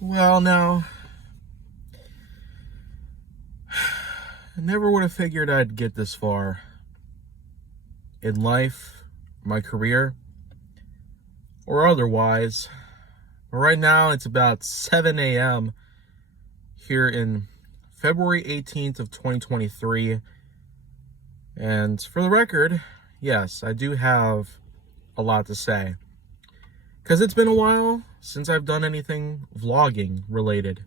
Well, now, I never would have figured I'd get this far in life, my career, or otherwise. But right now, it's about 7 a.m. here in February 18th of 2023. And for the record, yes, I do have a lot to say. Because it's been a while since I've done anything vlogging related.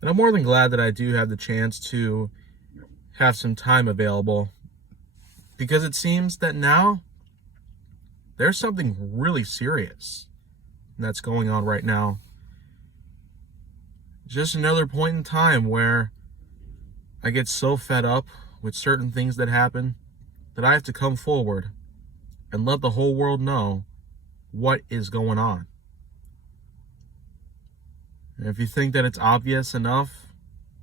And I'm more than glad that I do have the chance to have some time available, because it seems that now there's something really serious that's going on right now. Just another point in time where I get so fed up with certain things that happen that I have to come forward and let the whole world know what is going on. And if you think that it's obvious enough,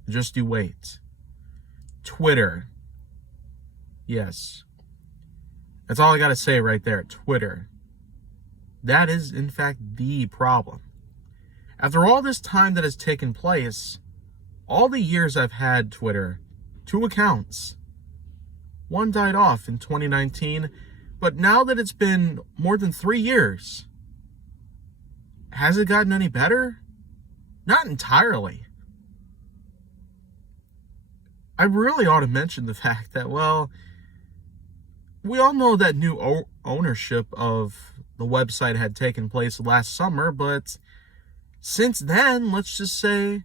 just you wait. Twitter. Yes. That's all I gotta say right there. Twitter. That is, in fact, the problem. After all this time that has taken place, all the years I've had Twitter, 2 accounts. One died off in 2019, but now that it's been more than 3 years, has it gotten any better? Not entirely. I really ought to mention the fact that, well, we all know that new ownership of the website had taken place last summer, but since then, let's just say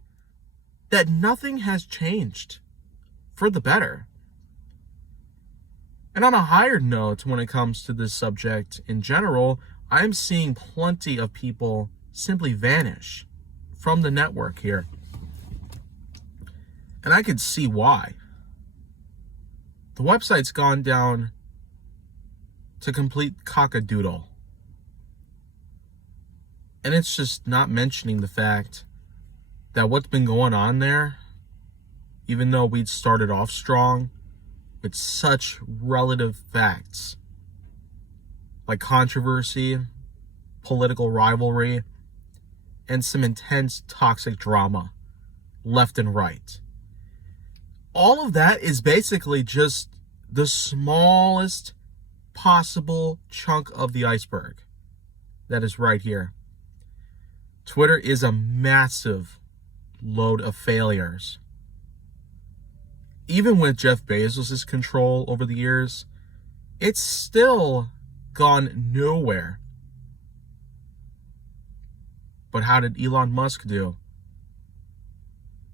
that nothing has changed for the better. And on a higher note, when it comes to this subject in general, I'm seeing plenty of people simply vanish from the network here. And I could see why. The website's gone down to complete cockadoodle. And it's just not mentioning the fact that what's been going on there, even though we'd started off strong with such relative facts like controversy, political rivalry, and some intense toxic drama left and right. All of that is basically just the smallest possible chunk of the iceberg that is right here. Twitter is a massive load of failures. Even with Jeff Bezos' control over the years, it's still gone nowhere. But how did Elon Musk do?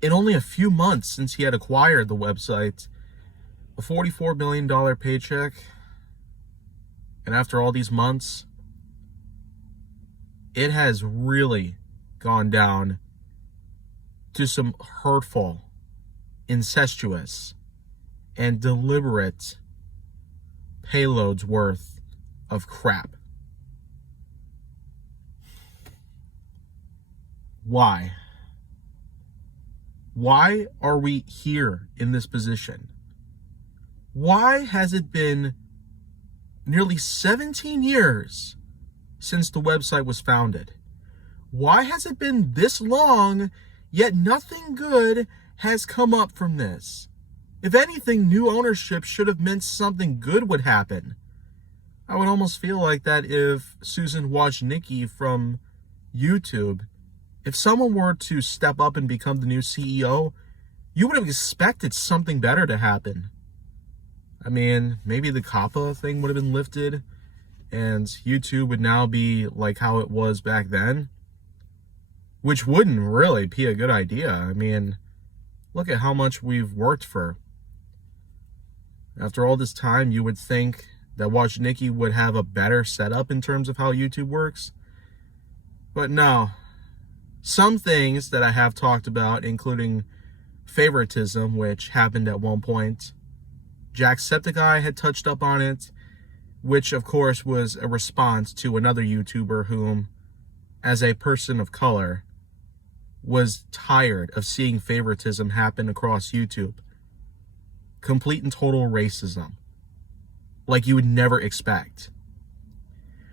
In only a few months since he had acquired the website, a $44 million paycheck, and after all these months, it has really gone down to some hurtful, incestuous, and deliberate payloads worth of crap. Why? Why are we here in this position? Why has it been nearly 17 years since the website was founded? Why has it been this long, yet nothing good has come up from this? If anything, new ownership should have meant something good would happen. I would almost feel like that if Susan Wojcicki from YouTube, if someone were to step up and become the new CEO, you would have expected something better to happen. I mean, maybe the COPPA thing would have been lifted and YouTube would now be like how it was back then, which wouldn't really be a good idea. I mean, look at how much we've worked for. After all this time, you would think that Wojcicki would have a better setup in terms of how YouTube works. But no. Some things that I have talked about, including favoritism, which happened at one point. Jacksepticeye had touched up on it, which of course was a response to another YouTuber whom, as a person of color, was tired of seeing favoritism happen across YouTube. Complete and total racism. Like you would never expect.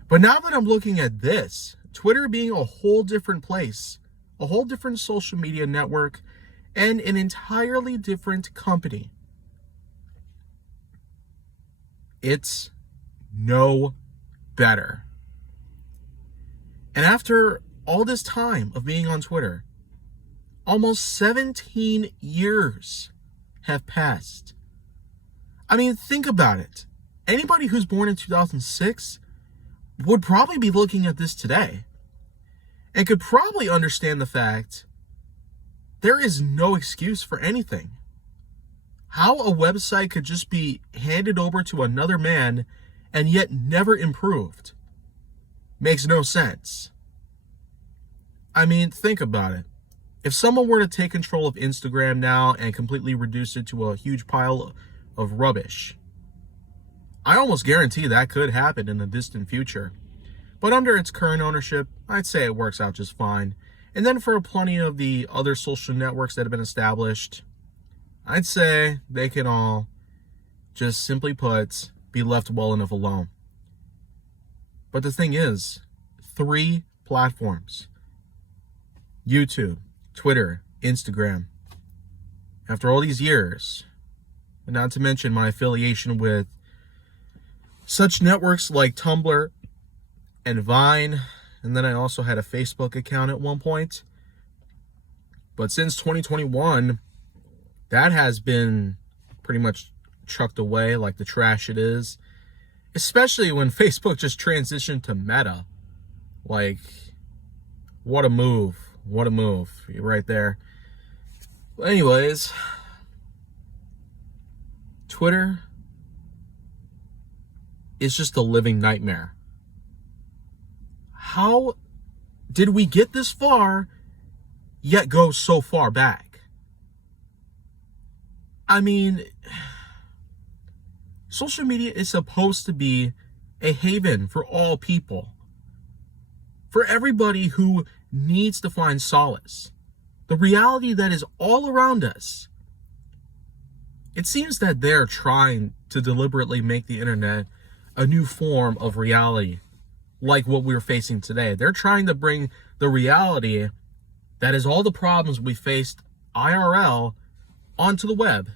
But now that I'm looking at this, Twitter being a whole different place, a whole different social media network, and an entirely different company. It's no better. And after all this time of being on Twitter, almost 17 years have passed. I mean, think about it. Anybody who's born in 2006 would probably be looking at this today and could probably understand the fact there is no excuse for anything. How a website could just be handed over to another man and yet never improved makes no sense. I mean, think about it. If someone were to take control of Instagram now and completely reduce it to a huge pile of rubbish, I almost guarantee that could happen in the distant future. But under its current ownership, I'd say it works out just fine. And then for plenty of the other social networks that have been established, I'd say they can all, just simply put, be left well enough alone. But the thing is, 3 platforms: YouTube, Twitter, Instagram. After all these years, and not to mention my affiliation with such networks like Tumblr and Vine, and then I also had a Facebook account at one point. But since 2021, that has been pretty much chucked away like the trash it is. Especially when Facebook just transitioned to Meta. Like, what a move. What a move. You're right there. But anyways, Twitter is just a living nightmare. How did we get this far, yet go so far back? I mean, social media is supposed to be a haven for all people. For everybody who needs to find solace. The reality that is all around us. It seems that they're trying to deliberately make the internet a new form of reality, like what we're facing today. They're trying to bring the reality that is all the problems we faced IRL onto the web.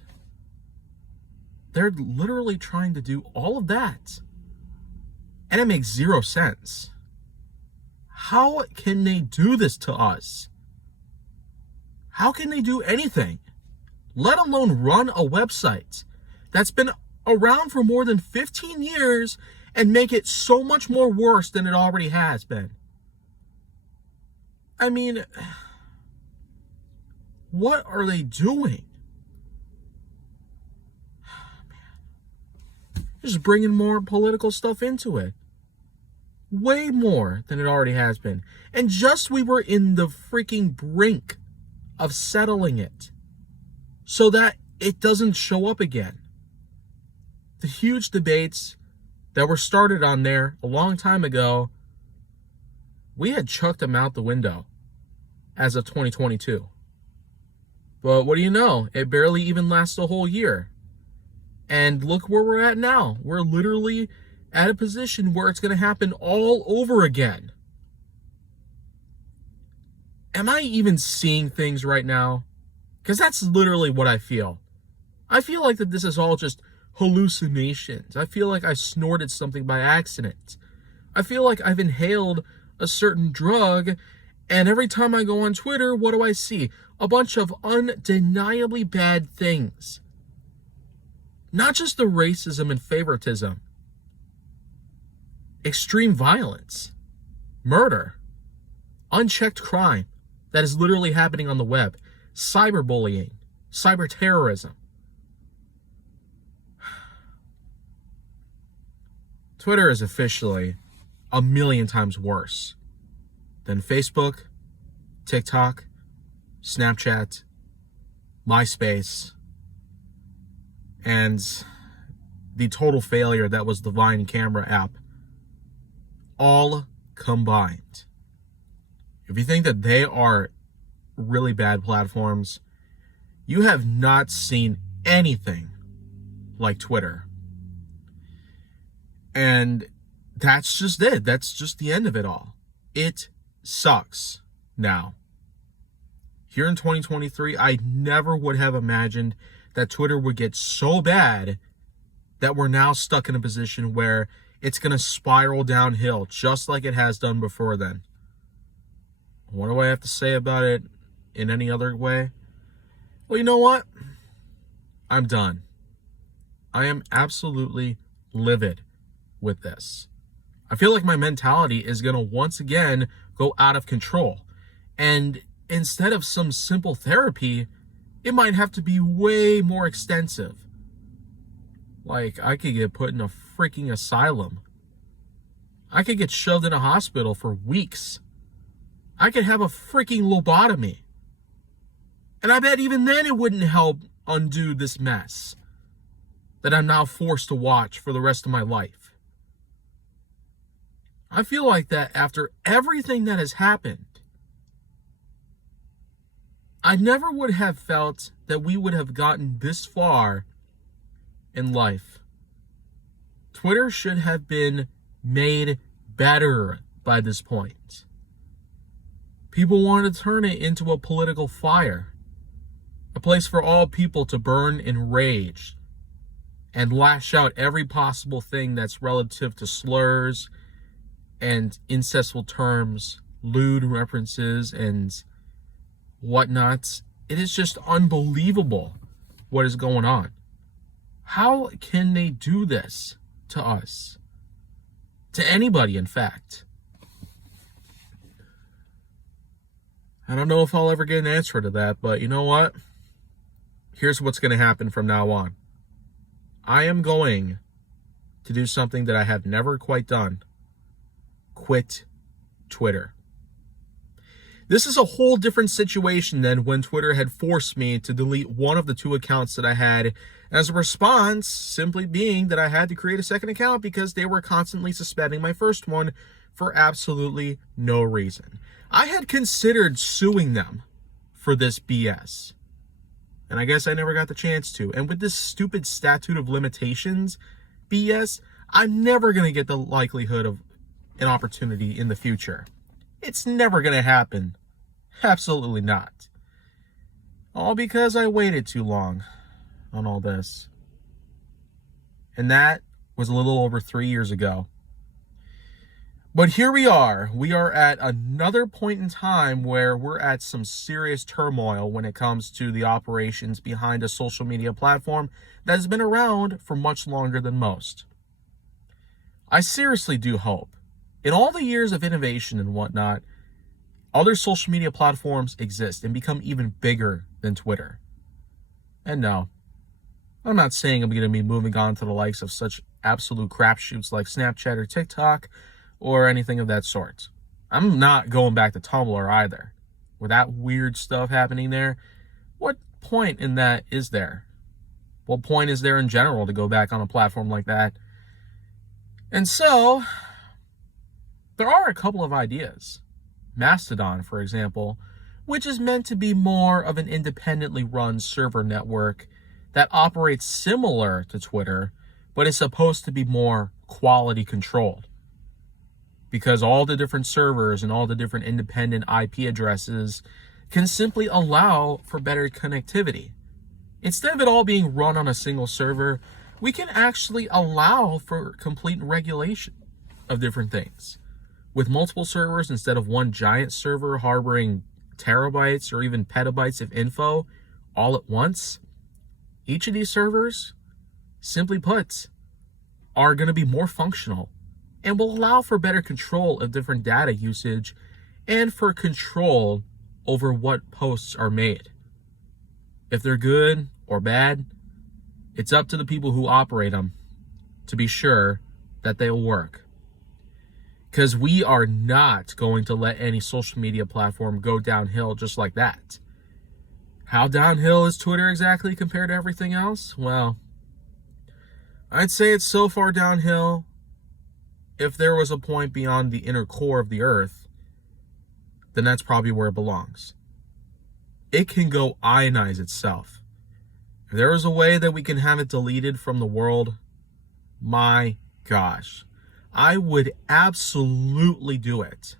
They're literally trying to do all of that. And it makes 0 sense. How can they do this to us? How can they do anything, let alone run a website that's been around for more than 15 years and make it so much more worse than it already has been? I mean, what are they doing? Man. Just bringing more political stuff into it. Way more than it already has been. And just we were in the freaking brink of settling it so that it doesn't show up again. The huge debates that were started on there a long time ago, we had chucked them out the window as of 2022. But what do you know? It barely even lasts a whole year. And look where we're at now. We're literally at a position where it's going to happen all over again. Am I even seeing things right now? Because that's literally what I feel. I feel like that this is all just hallucinations. I feel like I snorted something by accident. I feel like I've inhaled a certain drug, and every time I go on Twitter, what do I see? A bunch of undeniably bad things. Not just the racism and favoritism. Extreme violence, murder, unchecked crime that is literally happening on the web, cyberbullying, cyber terrorism. Twitter is officially a million times worse than Facebook, TikTok, Snapchat, MySpace, and the total failure that was the Vine camera app. All combined. If you think that they are really bad platforms, you have not seen anything like Twitter. And that's just it. That's just the end of it all. It sucks now. here in 2023, I never would have imagined that Twitter would get so bad that we're now stuck in a position where it's going to spiral downhill just like it has done before then. What do I have to say about it in any other way? Well, you know what? I'm done. I am absolutely livid with this. I feel like my mentality is going to once again go out of control. And instead of some simple therapy, it might have to be way more extensive. Like, I could get put in a freaking asylum. I could get shoved in a hospital for weeks. I could have a freaking lobotomy. And I bet even then it wouldn't help undo this mess that I'm now forced to watch for the rest of my life. I feel like that after everything that has happened, I never would have felt that we would have gotten this far in life. Twitter should have been made better by this point. People wanted to turn it into a political fire, a place for all people to burn in rage and lash out every possible thing that's relative to slurs and incestful terms, lewd references, and whatnot. It is just unbelievable what is going on. How can they do this to us? To anybody, in fact. I don't know if I'll ever get an answer to that, but you know what? Here's what's going to happen from now on. I am going to do something that I have never quite done. Quit Twitter. This is a whole different situation than when Twitter had forced me to delete one of the 2 accounts that I had, as a response simply being that I had to create a second account because they were constantly suspending my first one for absolutely no reason. I had considered suing them for this BS, and I guess I never got the chance to. And with this stupid statute of limitations BS, I'm never going to get the likelihood of an opportunity in the future. It's never going to happen. Absolutely not. All because I waited too long on all this. And that was a little over 3 years ago. But here we are. We are at another point in time where we're at some serious turmoil when it comes to the operations behind a social media platform that has been around for much longer than most. I seriously do hope, in all the years of innovation and whatnot, other social media platforms exist and become even bigger than Twitter. And no, I'm not saying I'm going to be moving on to the likes of such absolute crapshoots like Snapchat or TikTok or anything of that sort. I'm not going back to Tumblr either. With that weird stuff happening there, what point in that is there? What point is there in general to go back on a platform like that? And so, there are a couple of ideas. Mastodon, for example, which is meant to be more of an independently run server network that operates similar to Twitter, but is supposed to be more quality controlled. Because all the different servers and all the different independent IP addresses can simply allow for better connectivity. Instead of it all being run on a single server, we can actually allow for complete regulation of different things. With multiple servers instead of one giant server harboring terabytes or even petabytes of info all at once, each of these servers, simply put, are going to be more functional and will allow for better control of different data usage and for control over what posts are made. If they're good or bad, it's up to the people who operate them to be sure that they'll work. Because we are not going to let any social media platform go downhill just like that. How downhill is Twitter exactly compared to everything else? Well, I'd say it's so far downhill, if there was a point beyond the inner core of the earth, then that's probably where it belongs. It can go ionize itself. If there was a way that we can have it deleted from the world, my gosh, I would absolutely do it.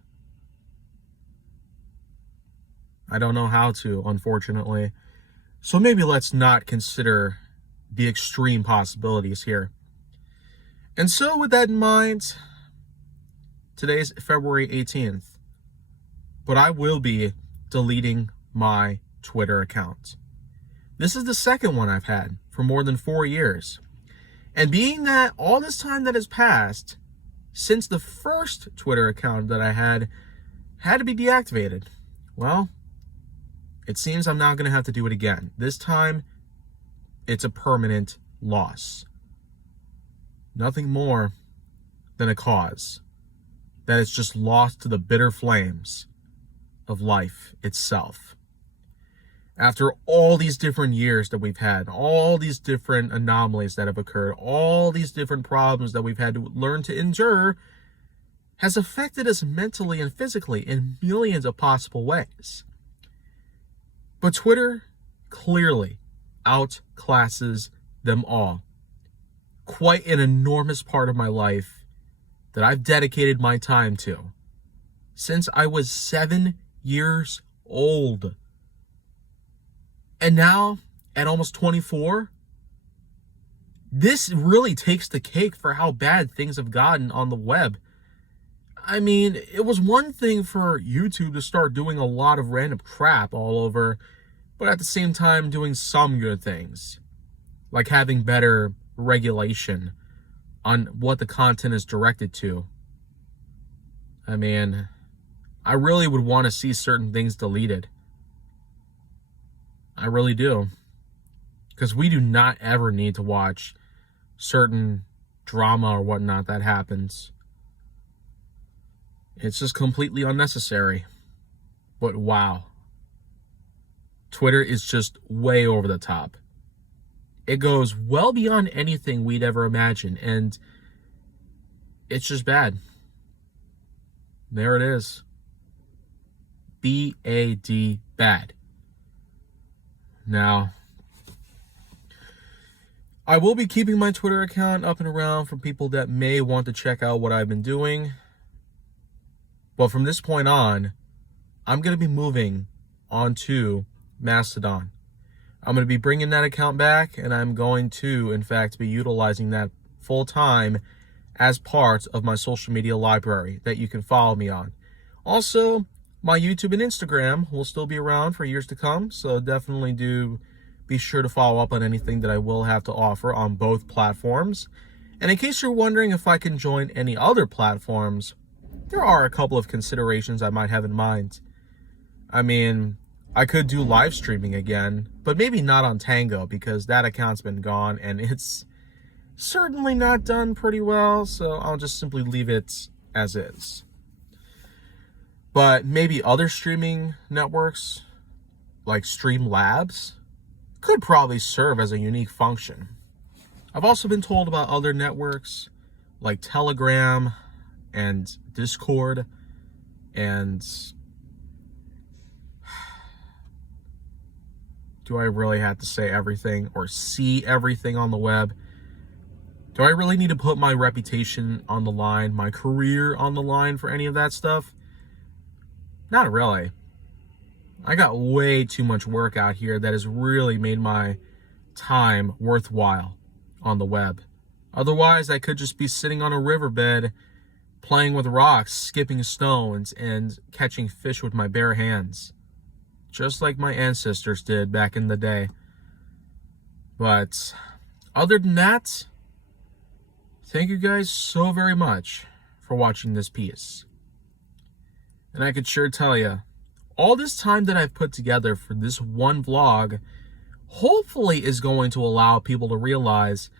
I don't know how to, unfortunately. So maybe let's not consider the extreme possibilities here. And so with that in mind, today's February 18th, but I will be deleting my Twitter account. This is the second one I've had for more than 4 years. And being that all this time that has passed since the first Twitter account that I had to be deactivated, well, it seems I'm not going to have to do it again. This time, it's a permanent loss. Nothing more than a cause that is just lost to the bitter flames of life itself. After all these different years that we've had, all these different anomalies that have occurred, all these different problems that we've had to learn to endure, has affected us mentally and physically in millions of possible ways. But Twitter clearly outclasses them all. Quite an enormous part of my life that I've dedicated my time to since I was 7 years old. And now, at almost 24, this really takes the cake for how bad things have gotten on the web. I mean, it was one thing for YouTube to start doing a lot of random crap all over, but at the same time doing some good things, like having better regulation on what the content is directed to. I mean, I really would want to see certain things deleted. I really do. Because we do not ever need to watch certain drama or whatnot that happens. It's just completely unnecessary. But wow. Twitter is just way over the top. It goes well beyond anything we'd ever imagine. And it's just bad. There it is. B-A-D, bad. Now, I will be keeping my Twitter account up and around for people that may want to check out what I've been doing. But from this point on, I'm going to be moving on to Mastodon. I'm going to be bringing that account back, and I'm going to, in fact, be utilizing that full time as part of my social media library that you can follow me on. Also, my YouTube and Instagram will still be around for years to come, so definitely do be sure to follow up on anything that I will have to offer on both platforms. And in case you're wondering if I can join any other platforms, there are a couple of considerations I might have in mind. I mean, I could do live streaming again, but maybe not on Tango because that account's been gone and it's certainly not done pretty well, so I'll just simply leave it as is. But maybe other streaming networks, like Streamlabs, could probably serve as a unique function. I've also been told about other networks like Telegram and Discord and... Do I really have to say everything or see everything on the web? Do I really need to put my reputation on the line, my career on the line for any of that stuff? Not really. I got way too much work out here that has really made my time worthwhile on the web. Otherwise, I could just be sitting on a riverbed, playing with rocks, skipping stones, and catching fish with my bare hands. Just like my ancestors did back in the day. But other than that, thank you guys so very much for watching this piece. And I could sure tell you, all this time that I've put together for this one vlog, hopefully is going to allow people to realize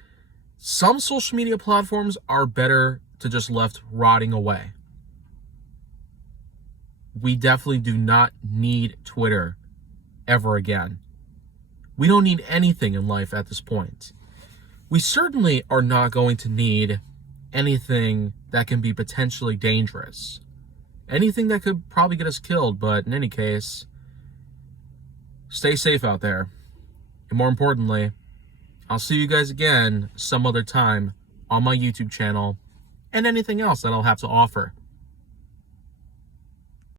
some social media platforms are better to just left rotting away. We definitely do not need Twitter ever again. We don't need anything in life at this point. We certainly are not going to need anything that can be potentially dangerous. Anything that could probably get us killed, but in any case, stay safe out there. And more importantly, I'll see you guys again some other time on my YouTube channel and anything else that I'll have to offer.